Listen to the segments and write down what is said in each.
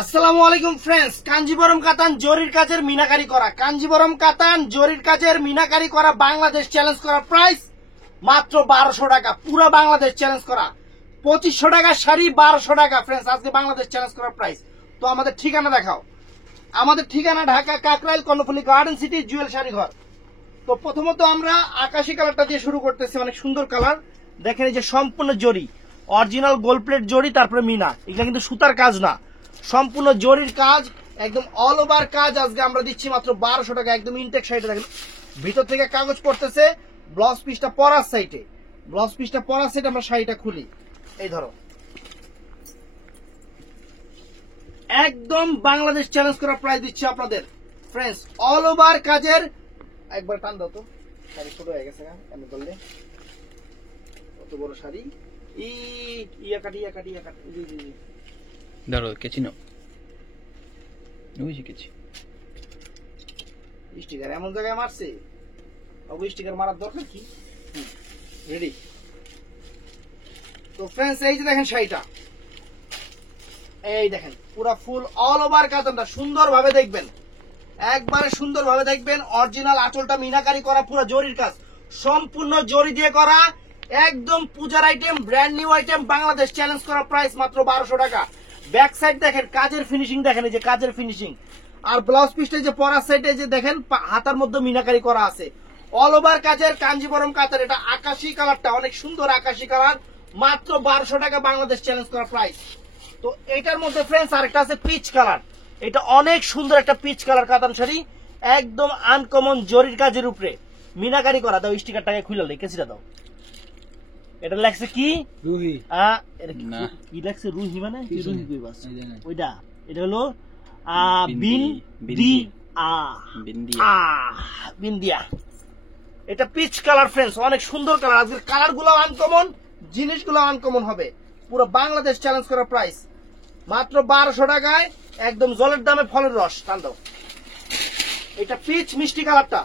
আসসালামু আলাইকুম ফ্রেন্ডস, কাঞ্জিবরম কাতান জরির কাজের মিনাকারি করা, কাঞ্জিবরম কাতান জরির কাজের মিনাকারি করা, বাংলাদেশ চ্যালেঞ্জ করা প্রাইস মাত্র 1200 টাকা। পুরো বাংলাদেশ চ্যালেঞ্জ করা 2500 টাকার শাড়ি 1200 টাকা ফ্রেন্ডস, আজকে বাংলাদেশ চ্যালেঞ্জ করা প্রাইস। তো আমাদের ঠিকানা দেখাও। আমাদের ঠিকানা ঢাকা কাকরাইল কর্ণফুলী গার্ডেন সিটি জুয়েল শাড়ি ঘর। তো প্রথমত আমরা আকাশি কালারটা দিয়ে শুরু করতেছি, অনেক সুন্দর কালার। দেখেন এই যে সম্পূর্ণ জরি, অরিজিনাল গোল্ড প্লেট জরি, তারপরে মিনা। এগুলা কিন্তু সুতার কাজ না, সম্পূর্ণ জরির কাজ, একদম অল ওভার কাজ। আজকে আমরা দিচ্ছি মাত্র 1200 টাকা, একদম ইনটেক শাড়িটা দেখেন। ভিতর থেকে কাগজ পড়তেছে, ব্লাউজ পিসটা পরার সাইডে, ব্লাউজ পিসটা পরার সাইডে আমরা শাড়িটা খুলি। এই ধরো, একদম বাংলাদেশ চ্যালেঞ্জ করা প্রাইস দিচ্ছি আপনাদের ফ্রেন্ডস, অল ওভার কাজের। একবার টান দাও তো, শাড়ি ছোট হয়ে গেছে না এমনি করলে, কত বড় শাড়ি। ইয়া কাটি ইয়া কাটি ইয়া কাটি, ধরো কেচি নাও, ওই যে কেচি। স্টিকার এমন জায়গায় মারছে, অবশ্যই স্টিকার মারার দরকার কি। রেডি। তো ফ্রেন্ডস এই যে দেখেন শাড়িটা, এই দেখেন পুরো ফুল অল ওভার কাতানটা সুন্দর ভাবে দেখবেন, একবারে সুন্দর ভাবে দেখবেন। অরিজিনাল আঁচলটা মিনাকারি করা, পুরো জরির কাজ, সম্পূর্ণ জরি দিয়ে করা, একদম পূজার item, brand new item, Bangladesh challenge করা প্রাইস মাত্র 1200 টাকা। ব্যাক সাইড দেখেন, কাজের ফিনিশিং দেখেন, এই যে কাজের ফিনিশিং। আর ব্লাউজ পিসটা যে পরার সাইডে যে দেখেন হাতার মধ্যে মিনাকারি করা আছে, অল ওভার কাজের কাঞ্জিবরম কাতার। এটা আকাশি কালারটা অনেক সুন্দর, আকাশি কালার, মাত্র 1200 টাকা, বাংলাদেশ চ্যালেঞ্জ করা প্রাইস। তো এটার মধ্যে ফ্রেন্ডস আরেকটা আছে পিচ কালার, এটা অনেক সুন্দর একটা পিচ কালার কাতান শাড়ি, একদম আনকমন জরির কাজের উপরে মিনাকারি করা। দাও স্টিকারটাকে খুলে কেসিটা দাও। এটা লেখছে কি রুহি, কি লেখছে রুহি, মানে কি রুহি কই বাস ওইটা। এটা হলো বিন্দিয়া। এটা পিচ কালার ফ্রেন্ডস, অনেক সুন্দর কালার। আজকের কালার গুলো আনকমন, জিনিসগুলো আনকমন হবে। পুরো বাংলাদেশ চ্যালেঞ্জ করা প্রাইস মাত্র 1200 টাকায়, একদম জলের দামে ফলের রস। টান দাও। এটা পিচ মিষ্টি কালারটা,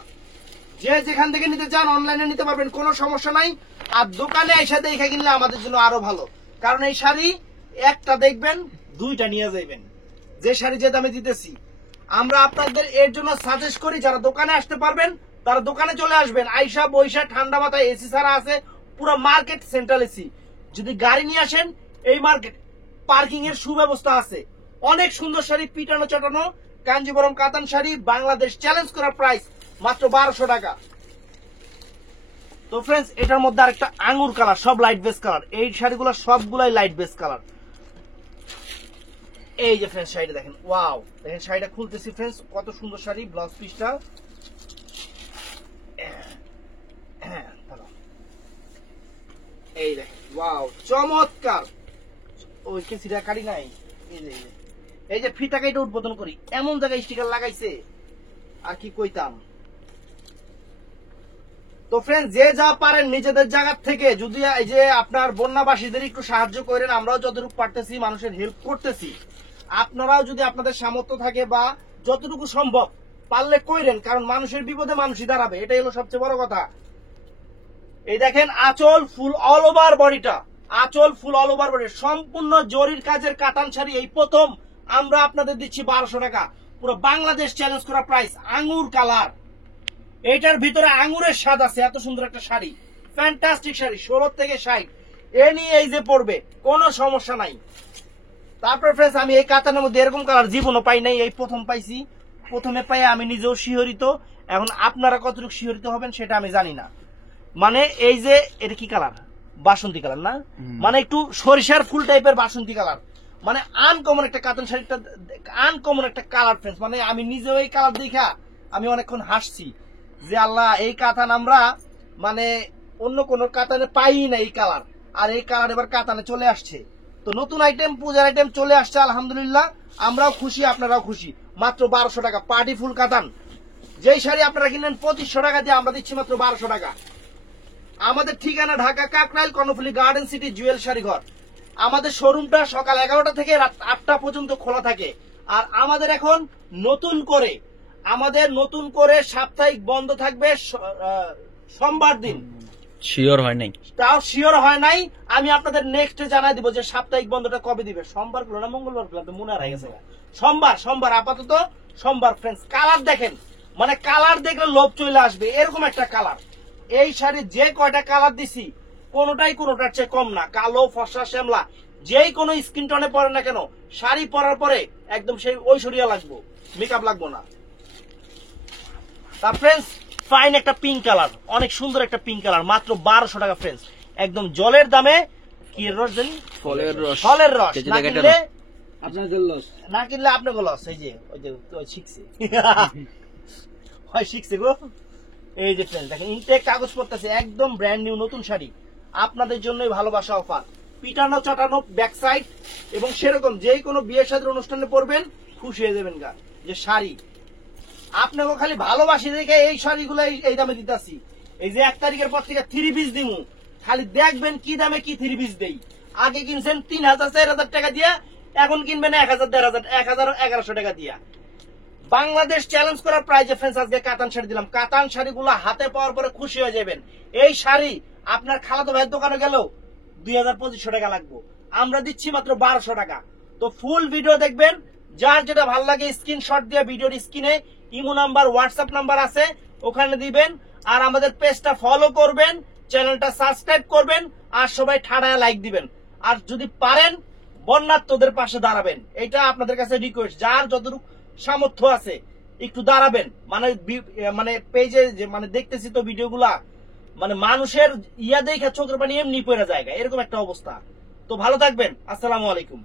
যে যেখান থেকে নিতে চান অনলাইনে নিতে পারবেন, কোনো সমস্যা নাই। আর দোকানে এসে দেখে কিনলে আমাদের জন্য আরো ভালো, কারণ এই শাড়ি একটা দেখবেন দুইটা নিয়ে যাবেন। যে শাড়ি যে দামে দিতেছি আমরা আপনাদের, এর জন্য সাজেস্ট করি যারা দোকানে আসতে পারবেন তারা দোকানে চলে আসবেন। আইসা বৈশা ঠান্ডা মাথায়, এসি ছাড়া আছে পুরো মার্কেট, সেন্ট্রাল এসি। যদি গাড়ি নিয়ে আসেন এই মার্কেট পার্কিং এর সুব্যবস্থা আছে। অনেক সুন্দর শাড়ি, পিটানো চটানো কাঞ্জিবরম কাতান শাড়ি, বাংলাদেশ চ্যালেঞ্জ করা প্রাইস মাত্র 1200 টাকা। তো ফ্রেন্ডস এটার মধ্যে আরেকটা আঙ্গুর কালার, সব লাইট বেস কালার। এই শাড়িগুলো সবগুলাই লাইট বেস কালার। এই যে ফ্রেন্ডস শাড়িটা দেখেন, ওয়াও, দেখেন শাড়িটা খুলতেছি ফ্রেন্ডস, কত সুন্দর শাড়ি। ব্লাউজ পিসটা এই দেখেন, ওয়াও, চমৎকার। ওই কেসিটা কাটি নাই, এই যে ফিতা কাইটা উদ্বোধন করি, এমন জায়গায় স্টিকার লাগাইছে আর কি কইতাম। তো ফ্রেন্ড যে যা পারেন নিজেদের জায়গা থেকে, যদি এই যে আপনার বন্যাবাসীদের একটু সাহায্য করেন, আমরাও যতটুকু পারতেছি মানুষের হেল্প করতেছি। আপনারাও যদি আপনাদের সামর্থ্য থাকে বা যতটুকু সম্ভব পারলে কইরেন, কারণ মানুষের বিপদে মানুষই দাঁড়াবে, এটাই হলো সবচেয়ে বড় কথা। এই দেখেন আঁচল ফুল অল ওভার বডিটা, আঁচল ফুল অল ওভার বডি, সম্পূর্ণ জরির কাজের কাতান শাড়ি এই প্রথম আমরা আপনাদের দিচ্ছি 1200 টাকা। পুরো বাংলাদেশ চ্যালেঞ্জ করা প্রাইস। আঙ্গুর কালার, এটার ভিতরে আঙ্গুরের স্বাদ আছে, এত সুন্দর একটা শাড়ি, ফ্যান্টাস্টিক শাড়ি। 16 থেকে 60 এ নিয়ে এই যে পড়বে, কোনো সমস্যা নাই। তারপর ফ্রেন্ডস আমি এই কাতানের মধ্যে এরকম কালার জীবনও পাই নাই, এই প্রথম পাইছি। প্রথমে পাই আমি নিজেও শিহরিত, এখন আপনারা কতটুকু শিহরিত হবেন সেটা আমি জানি না। মানে এই যে এটা কি কালার, বাসন্তী কালার না, মানে একটু সরিষার ফুল টাইপের বাসন্তী কালার, মানে আনকমন একটা কাতান শাড়িটা, আনকমন একটা কালার ফ্রেন্ডস। মানে আমি নিজেও এই কালার দেখা আমি অনেকক্ষণ হাসছি যে আল্লাহ, এই কাতান আমরা মানে অন্য কোন কাতানে পাই না এই কালার, আর এই কালার এবার কাতানে চলে আসছে। তো নতুন আইটেম, পূজার আইটেম চলে আসছে, আলহামদুলিল্লাহ আমরাও খুশি, আপনারাও খুশি। মাত্র 1200 টাকা পার্টি ফুল কাতান। যেই শাড়ি আপনারা কিনেন 2500 টাকা দিয়ে, আমরা দিচ্ছি মাত্র 1200 টাকা। আমাদের ঠিকানা ঢাকা কাকরাইল কর্ণফুলী গার্ডেন সিটি জুয়েল শাড়ি ঘর। আমাদের শোরুমটা সকাল 11টা থেকে রাত 8টা পর্যন্ত খোলা থাকে। আর আমাদের এখন নতুন করে সাপ্তাহিক বন্ধ থাকবে সোমবার দিন। শিওর হয় নাই। তাও শিওর হয় নাই। আমি আপনাদের নেক্সটে জানাই দিব যে সাপ্তাহিক বন্ধটা কবে দিবে। সোমবার গুলো না মঙ্গলবার গুলো, তো মনে হয়ে গেছে। সোমবার আপাতত সোমবার। ফ্রেন্ডস কালার দেখেন, মানে কালার দেখলে লোভ চলে আসবে, এরকম একটা কালার। এই শাড়ি যে কয়টা কালার দিছি কোনোটার চেয়ে কম না। কালো, ফর্সা, শ্যামলা, যেই কোনো স্কিন টোনে পরে না কেন, শাড়ি পরার পরে একদম সেই ঐশ্বরিয়া লাগবো, মেকআপ লাগবো না। তা ফ্রেন্ডস ফাইন একটা পিঙ্ক কালার, অনেক সুন্দর একটা পিঙ্ক কালার, মাত্র 1200 টাকা ফ্রেন্ডস। একদম জলের দামে। কি রস জানি? ফলের রস। ফলের রস। কেজি না টাকা কিনলে আপনাদের লস। না কিনলে আপনাকে লস। এই যে ওই শিখছে হয় শিখছে গো। এই যে ফ্রেন্ডস দেখেন ইনটেক কাগজ পড়তেছে, একদম ব্র্যান্ড নিউ নতুন শাড়ি আপনাদের জন্যই ভালোবাসা অফার। পিটানো চাটানো ব্যাক সাইড, এবং সেরকম যেই কোনো বিয়ের সাথে অনুষ্ঠানে পরবেন খুশি হয়ে যাবেন গা যে শাড়ি আপনাকে খালি ভালোবাসি দেখে এই শাড়িগুলো এই দামে দিতেছি। এই যে 1 তারিখের পর থেকে 3 পিস দিমু, খালি দেখবেন কি দামে কি 3 পিস দেই। আগে কিনছেন 3000 4000 টাকা দিয়া, এখন কিনবেন 1000 1500 1100 টাকা দিয়া। বাংলাদেশ চ্যালেঞ্জ করার প্রাইজে ফ্রেন্ডস আজকে কাতান শাড়ি দিলাম। কাতান শাড়িগুলো হাতে পাওয়ার পরে খুশি হয়ে যাবেন। এই শাড়ি আপনার খালাতো ভাইয়ের দোকানে গেলেও 2000-2500 টাকা লাগবে, আমরা দিচ্ছি মাত্র 1200 টাকা। তো ফুল ভিডিও দেখবেন, যার যেটা ভালো লাগে স্ক্রিনশট দিয়ে ভিডিওর স্ক্রিনে ইমো নাম্বার, হোয়াটসঅ্যাপ নাম্বার আছে, ওখানে দিবেন। আর আমাদের পেজটা ফলো করবেন, চ্যানেলটা সাবস্ক্রাইব করবেন, আর সবাই ঠাড়ায় লাইক দিবেন। আর যদি পারেন বন্যার্থদের পাশে দাঁড়াবেন, এটা আপনাদের কাছে রিকোয়েস্ট। যার যতটুকু সামর্থ্য আছে একটু দাঁড়াবেন। মানে পেজে যে মানে দেখতেছি তো ভিডিওগুলা, মানে মানুষের ইয়া দেখে চোখের পানি এমনি পড়ে যায়, এরকম একটা অবস্থা। তো ভালো থাকবেন, আসসালামু আলাইকুম।